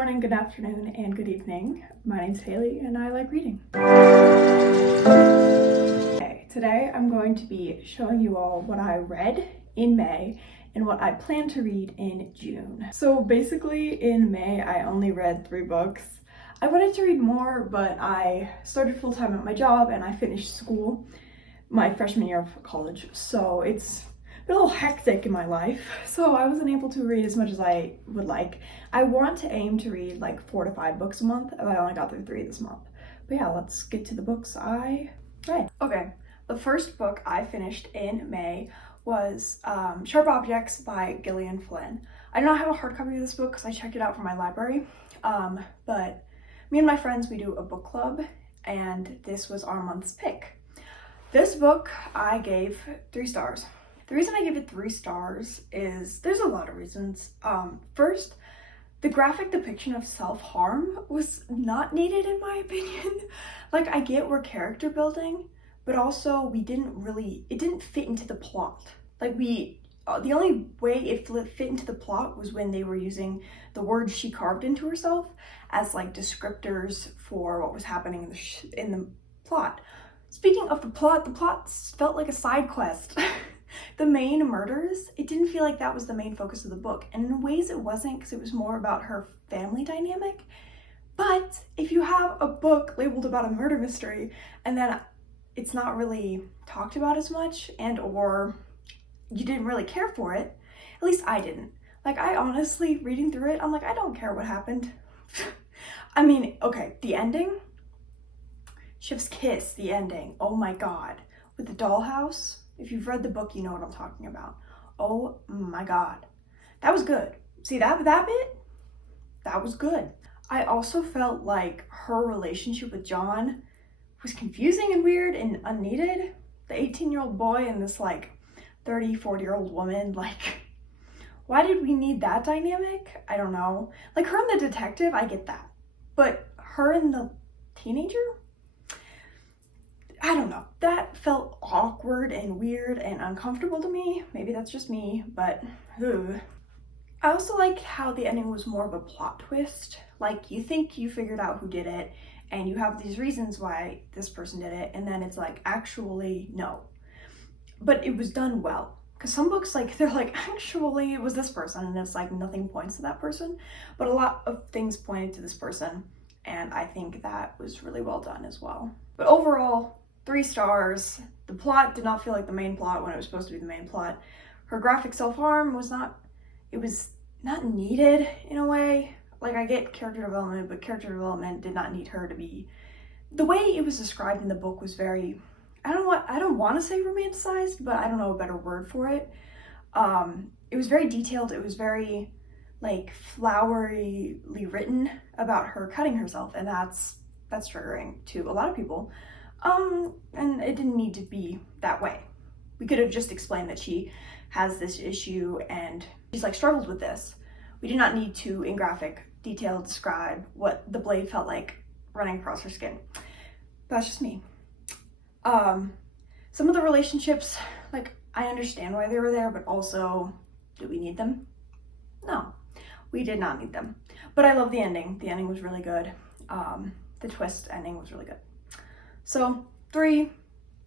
morning, good afternoon, and good evening. My name's Haley and I like reading. Okay, today I'm going to be showing you all what I read in May and what I plan to read in June. So basically in May I only read 3 books. I wanted to read more, but I started full-time at my job and I finished school my freshman year of college, so it's been a little hectic in my life, so I wasn't able to read as much as I would like. I want to aim to read like 4 to 5 books a month, and I only got through 3 this month. But yeah, let's get to the books I read. Okay, the first book I finished in May was Sharpe Objects by Gillian Flynn. I do not have a hard copy of this book because I checked it out from my library, but me and my friends, we do a book club, and this was our month's pick. This book I gave 3 stars. The reason I gave it 3 stars is, there's a lot of reasons. First, the graphic depiction of self-harm was not needed in my opinion. Like, I get we're character building, but also it didn't fit into the plot. Like the only way it fit into the plot was when they were using the words she carved into herself as like descriptors for what was happening in the plot. Speaking of the plot felt like a side quest. The main murders, it didn't feel like that was the main focus of the book, and in ways it wasn't, because it was more about her family dynamic. But if you have a book labeled about a murder mystery and then it's not really talked about as much, and or you didn't really care for it, at least I didn't. Like, I honestly, reading through it, I'm like, I don't care what happened. I mean, okay, the ending, Chef's Kiss, the ending, oh my god, with the dollhouse. If you've read the book, you know what I'm talking about. Oh my god. That was good. See that bit? That was good. I also felt like her relationship with John was confusing and weird and unneeded. The 18-year-old boy and this like 30, 40-year-old woman, like, why did we need that dynamic? I don't know. Like, her and the detective, I get that. But her and the teenager? I don't know, that felt awkward and weird and uncomfortable to me. Maybe that's just me, but ugh. I also like how the ending was more of a plot twist. Like, you think you figured out who did it and you have these reasons why this person did it, and then it's like, actually, no. But it was done well. Because some books, like, they're like, actually, it was this person, and it's like nothing points to that person. But a lot of things pointed to this person, and I think that was really well done as well. But overall, 3 stars. The plot did not feel like the main plot when it was supposed to be the main plot. Her graphic self-harm was not needed in a way. Like, I get character development, but character development did not need her to be. The way it was described in the book was very, I don't want to say romanticized, but I don't know a better word for it. It was very detailed. It was very like flowery written about her cutting herself, and that's triggering to a lot of people. And it didn't need to be that way. We could have just explained that she has this issue and she's like struggled with this. We did not need to, in graphic detail, describe what the blade felt like running across her skin. That's just me. Some of the relationships, like, I understand why they were there, but also, do we need them? No, we did not need them. But I love the ending. The ending was really good. The twist ending was really good. So 3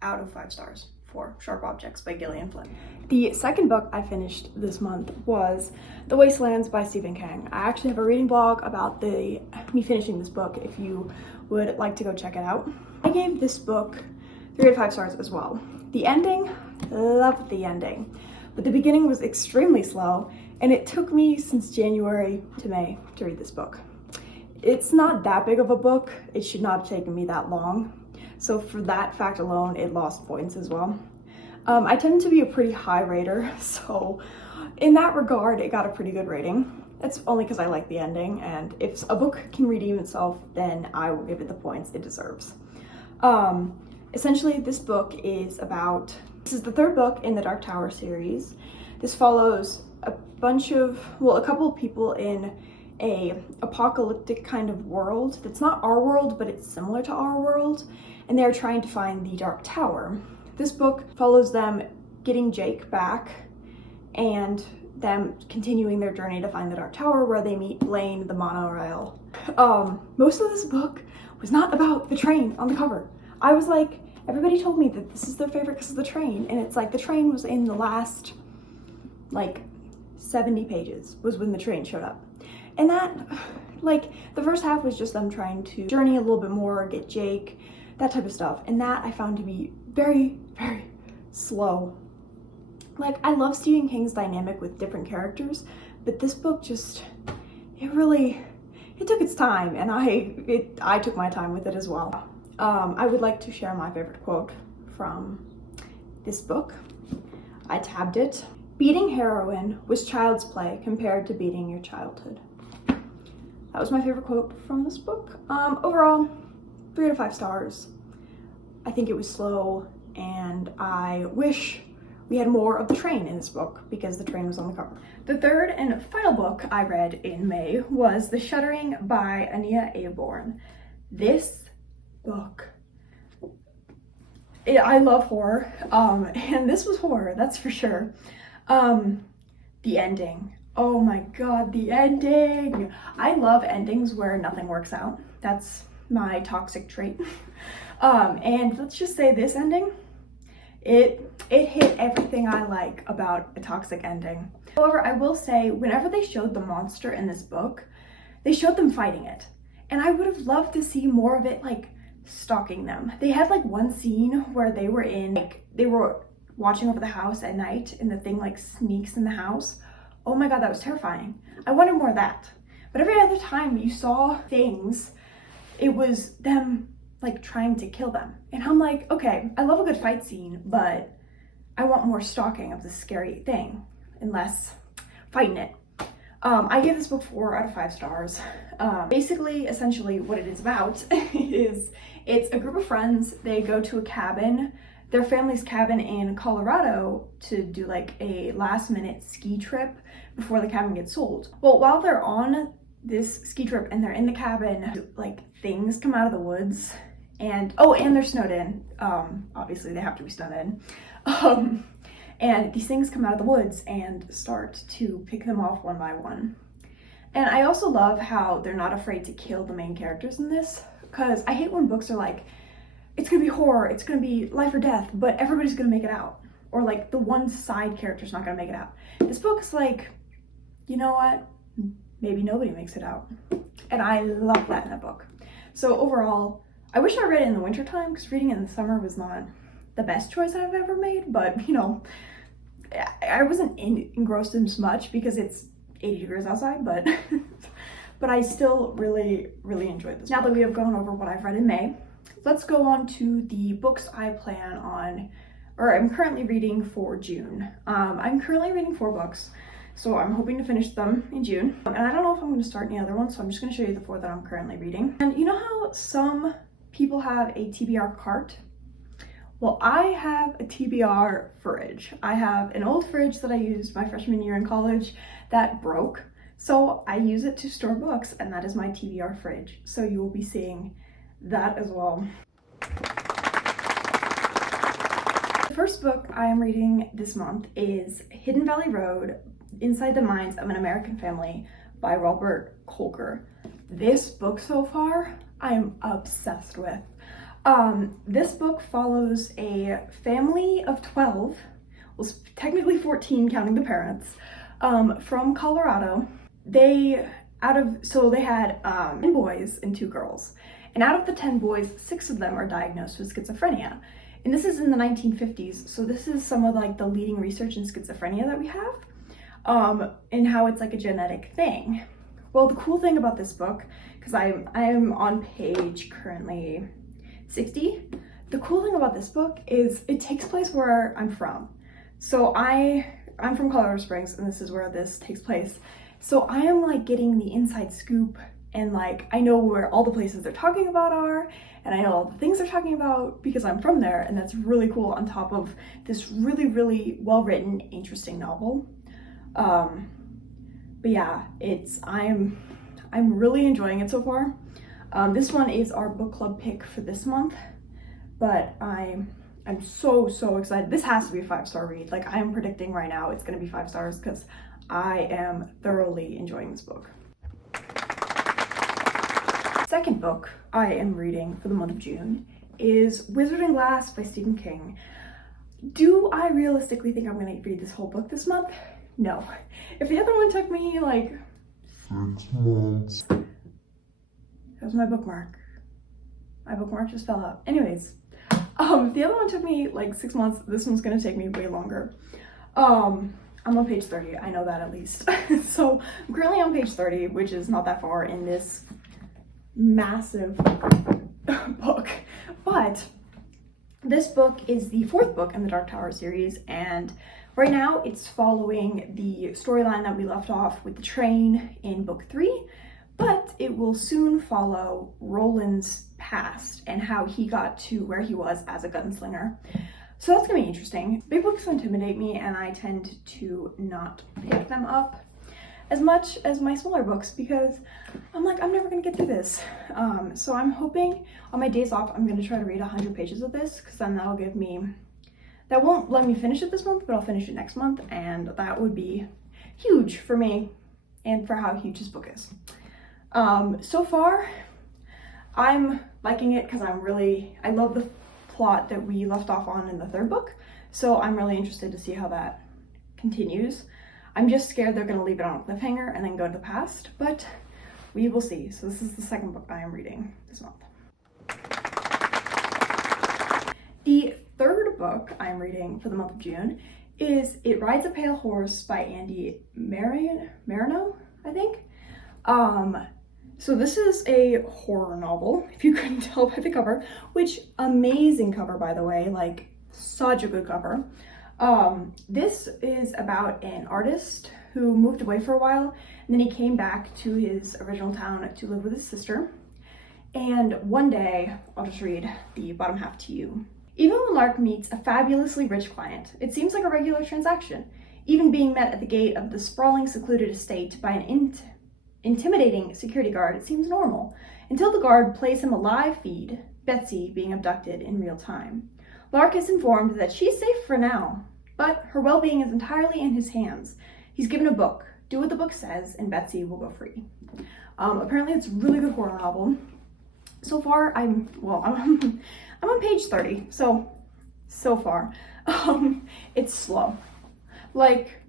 out of 5 stars for Sharpe Objects by Gillian Flynn. The second book I finished this month was The Wastelands by Stephen King. I actually have a reading blog about me finishing this book if you would like to go check it out. I gave this book 3 out of 5 stars as well. The ending, loved the ending, but the beginning was extremely slow, and it took me since January to May to read this book. It's not that big of a book. It should not have taken me that long. So for that fact alone, it lost points as well. I tend to be a pretty high rater, so in that regard, it got a pretty good rating. That's only because I like the ending, and if a book can redeem itself, then I will give it the points it deserves. Essentially, this book is about, this is the 3rd book in the Dark Tower series. This follows a couple of people in a apocalyptic kind of world that's not our world, but it's similar to our world, and they're trying to find the Dark Tower. This book follows them getting Jake back and them continuing their journey to find the Dark Tower, where they meet Blaine, the monorail. Most of this book was not about the train on the cover. I was like, everybody told me that this is their favorite because of the train, and it's like the train was in the last like 70 pages was when the train showed up. And that, like, the first half was just them trying to journey a little bit more, get Jake, that type of stuff. And that I found to be very, very slow. Like, I love Stephen King's dynamic with different characters, but this book just, it took its time, and I took my time with it as well. I would like to share my favorite quote from this book. I tabbed it. Beating heroin was child's play compared to beating your childhood. That was my favorite quote from this book. Overall, 3 out of 5 stars. I think it was slow, and I wish we had more of the train in this book because the train was on the cover. The third and final book I read in May was The Shuddering by Ania Ahlborn. This book, I love horror, and this was horror, that's for sure. The ending. Oh my god, the ending! I love endings where nothing works out. That's my toxic trait. And let's just say this ending, it hit everything I like about a toxic ending. However, I will say, whenever they showed the monster in this book, they showed them fighting it. And I would have loved to see more of it, like, stalking them. They had, like, one scene where they were in, like, they were watching over the house at night, and the thing, like, sneaks in the house. Oh my god, that was terrifying. I wanted more of that. But every other time you saw things, it was them, like, trying to kill them. And I'm like, okay, I love a good fight scene, but I want more stalking of this scary thing, and less fighting it. I gave this book 4 out of 5 stars. Basically, essentially, what it is about is it's a group of friends. They go to a cabin, their family's cabin in Colorado, to do like a last-minute ski trip before the cabin gets sold. Well, while they're on this ski trip and they're in the cabin, like, things come out of the woods, and and they're snowed in. Obviously, they have to be snowed in. And these things come out of the woods and start to pick them off one by one. And I also love how they're not afraid to kill the main characters in this, because I hate when books are like, it's gonna be horror, it's gonna be life or death, but everybody's gonna make it out. Or like the one side character's not gonna make it out. This book's like, you know what? Maybe nobody makes it out. And I love that in a book. So overall, I wish I read it in the wintertime, because reading it in the summer was not the best choice I've ever made, but you know, I wasn't engrossed in as much because it's 80 degrees outside, but but I still really, really enjoyed this. Now that we have gone over what I've read in May, let's go on to the books I plan on, or I'm currently reading for June. I'm currently reading 4 books, so I'm hoping to finish them in June. And I don't know if I'm going to start any other ones, so I'm just going to show you the 4 that I'm currently reading. And you know how some people have a TBR cart? Well, I have a TBR fridge. I have an old fridge that I used my freshman year in college that broke, so I use it to store books, and that is my TBR fridge. So you will be seeing that as well. The first book I am reading this month is Hidden Valley Road, Inside the Minds of an American Family by Robert Kolker. This book so far, I am obsessed with. This book follows a family of 12, well, technically 14 counting the parents, from Colorado. They had 10 boys and 2 girls. And out of the 10 boys, 6 of them are diagnosed with schizophrenia. And this is in the 1950s, so this is some of like the leading research in schizophrenia that we have, and how it's like a genetic thing. Well, the cool thing about this book, because I am on page currently 60, the cool thing about this book is it takes place where I'm from. So I'm from Colorado Springs, and this is where this takes place. So I am like getting the inside scoop, and like I know where all the places they're talking about are, and I know all the things they're talking about because I'm from there, and that's really cool on top of this really, really well-written, interesting novel. But yeah, I'm really enjoying it so far. This one is our book club pick for this month, but I'm so excited. This has to be a 5-star read. Like, I am predicting right now it's gonna be 5 stars because I am thoroughly enjoying this book. Second book I am reading for the month of June is Wizard and Glass by Stephen King. Do I realistically think I'm gonna read this whole book this month? No. If the other one took me like 6 months. That was my bookmark. My bookmark just fell out. Anyways, the other one took me like 6 months. This one's gonna take me way longer. I'm on page 30, I know that at least. So I'm currently on page 30, which is not that far in this massive book. But this book is the 4th book in the Dark Tower series, and right now it's following the storyline that we left off with the train in book 3, but it will soon follow Roland's past and how he got to where he was as a gunslinger. So that's gonna be interesting. Big books intimidate me, and I tend to not pick them up as much as my smaller books because I'm like, I'm never gonna get through this. So I'm hoping on my days off, I'm gonna try to read 100 pages of this, because then that'll give me, that won't let me finish it this month, but I'll finish it next month, and that would be huge for me and for how huge this book is. So far, I'm liking it because I love the plot that we left off on in the 3rd book, so I'm really interested to see how that continues. I'm just scared they're going to leave it on a cliffhanger and then go to the past, but we will see. So this is the 2nd book I am reading this month. The 3rd book I'm reading for the month of June is It Rides a Pale Horse by Marino, I think. So this is a horror novel, if you couldn't tell by the cover, which amazing cover, by the way, like such a good cover. This is about an artist who moved away for a while, and then he came back to his original town to live with his sister. And one day, I'll just read the bottom half to you. Even when Lark meets a fabulously rich client, it seems like a regular transaction. Even being met at the gate of the sprawling, secluded estate by an intimidating security guard, it seems normal, until the guard plays him a live feed, Betsy being abducted in real time. Lark is informed that she's safe for now, but her well-being is entirely in his hands. He's given a book. Do what the book says, and Betsy will go free. Apparently it's a really good horror novel. So far, I'm on page 30, so far. It's slow. Like,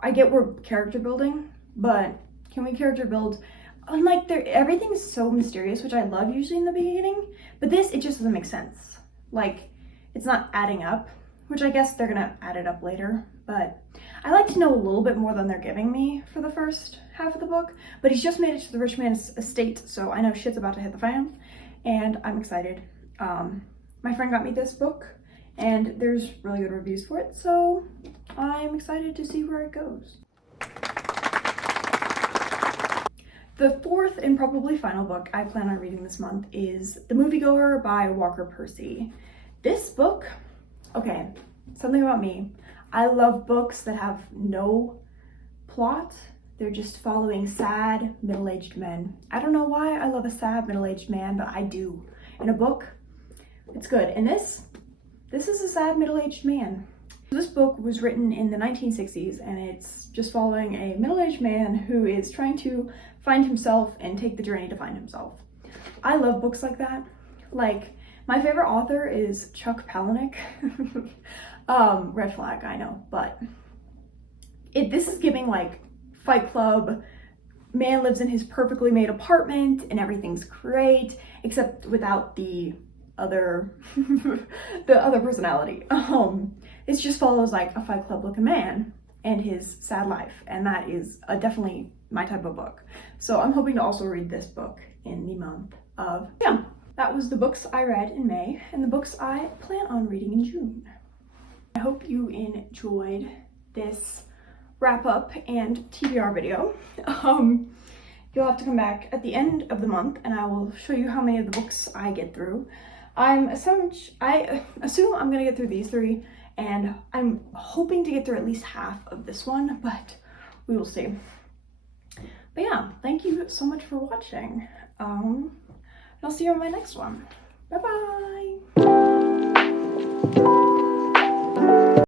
I get we're character building, but can we character build? Unlike everything's so mysterious, which I love usually in the beginning, but this, it just doesn't make sense. Like, it's not adding up, which I guess they're gonna add it up later, but I like to know a little bit more than they're giving me for the first half of the book. But he's just made it to the rich man's estate, so I know shit's about to hit the fan, and I'm excited. My friend got me this book, and there's really good reviews for it, so I'm excited to see where it goes. The 4th and probably final book I plan on reading this month is The Moviegoer by Walker Percy. This book, okay, something about me. I love books that have no plot. They're just following sad, middle-aged men. I don't know why I love a sad, middle-aged man, but I do. In a book, it's good. And this is a sad, middle-aged man. This book was written in the 1960s, and it's just following a middle-aged man who is trying to find himself and take the journey to find himself. I love books like that. Like, my favorite author is Chuck Palahniuk. Red flag, I know, but this is giving like Fight Club. Man lives in his perfectly made apartment and everything's great, except without the other the other personality. It just follows like a Fight Club looking man and his sad life, and that is definitely my type of book. So I'm hoping to also read this book in the month of, yeah. That was the books I read in May and the books I plan on reading in June. I hope you enjoyed this wrap up and TBR video. You'll have to come back at the end of the month and I will show you how many of the books I get through. I assume I'm gonna get through these 3, and I'm hoping to get through at least half of this one, but we will see. But yeah, thank you so much for watching. And I'll see you on my next one. Bye bye.